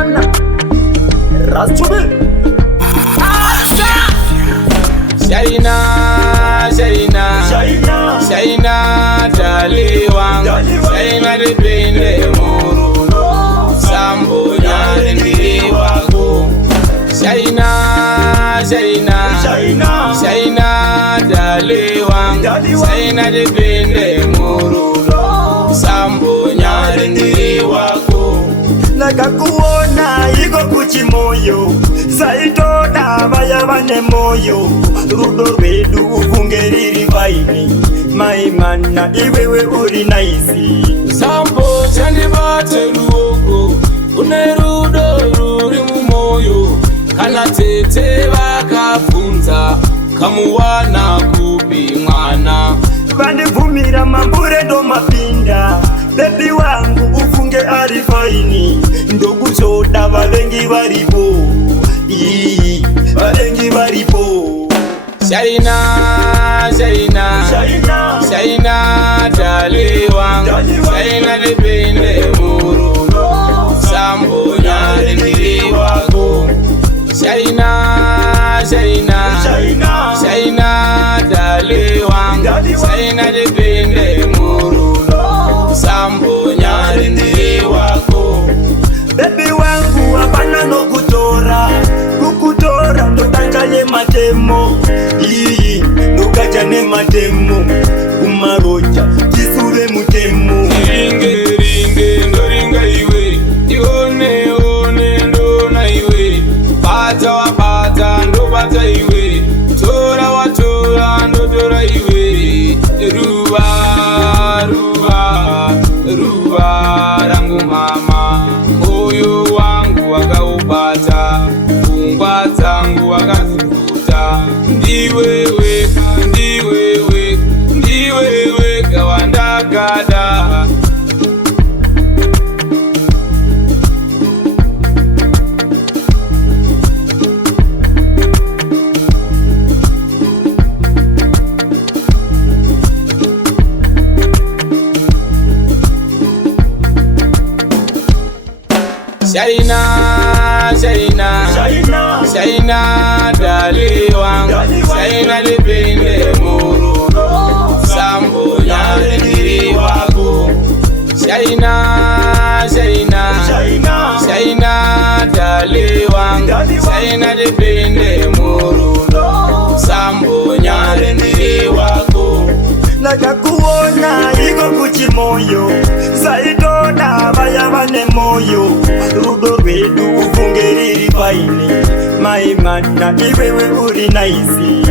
na Rastubi Shaina, Shaina, Shaina, Shaina, Daliwang, Shaina dipende murulo, Sambo nyari ndiriwako. Shaina, Shaina, Shaina, Shaina, Daliwang, Shaina dipende murulo, Sambo nyari ndiriwako. Nakakuona iko kuchimoyo, saitoda baya bane moyo. Rudo rwedu uvungeriri vaini, maimana iwewe uri naisi. Sambo chandibate ruoko, une rudo ruri mumoyo. Kana tete vakabvunza, kamuwana kupi mwana. Vandibvumira mambure ndo mapinda, bebi wangu ufunge ari faini. Ndokuzoda vavengi varipo, vavengi varipo. Shaina, Shaina, Shaina, Shaina, Daliwang, Shaina dipende murulo, Sambo nyari ndiriwako. Shaina, Shaina, Shaina, Shaina, Daliwang, Shaina dipende murulo, Sambo nyari ndiriwako. Bebi wangu hapana no kutora, kukutora ndo tangale matemo. Nukajane matemo, kumaroja, jisuve mutemo. Ringe, ringe, ndo ringa iwe, ione, one, ndo na iwe. Bata wa bata, ndo bata iwe, tora wa tora, ndo tora iwe. Ruba, ruba, ruba, rangu mama. Moyo wangu wakaubata, fungwa zangu wakazivuta. Ndiwe weka, ndiwe weka, ndiwe weka wandagada. Shaina, Shaina, Shaina, Shaina, Daliwang, Shaina dipende murulo, Sambo nyari ndiriwako. Shaina, Shaina, Shaina, Shaina, Daliwang, Shaina dipende murulo, Sambo nyari ndiriwako. Nakakuona iko kuchimoyo, saitoda baya bane moyo. Rudo rwedu uvungeriri vaini, maimana iwewe uri naisi.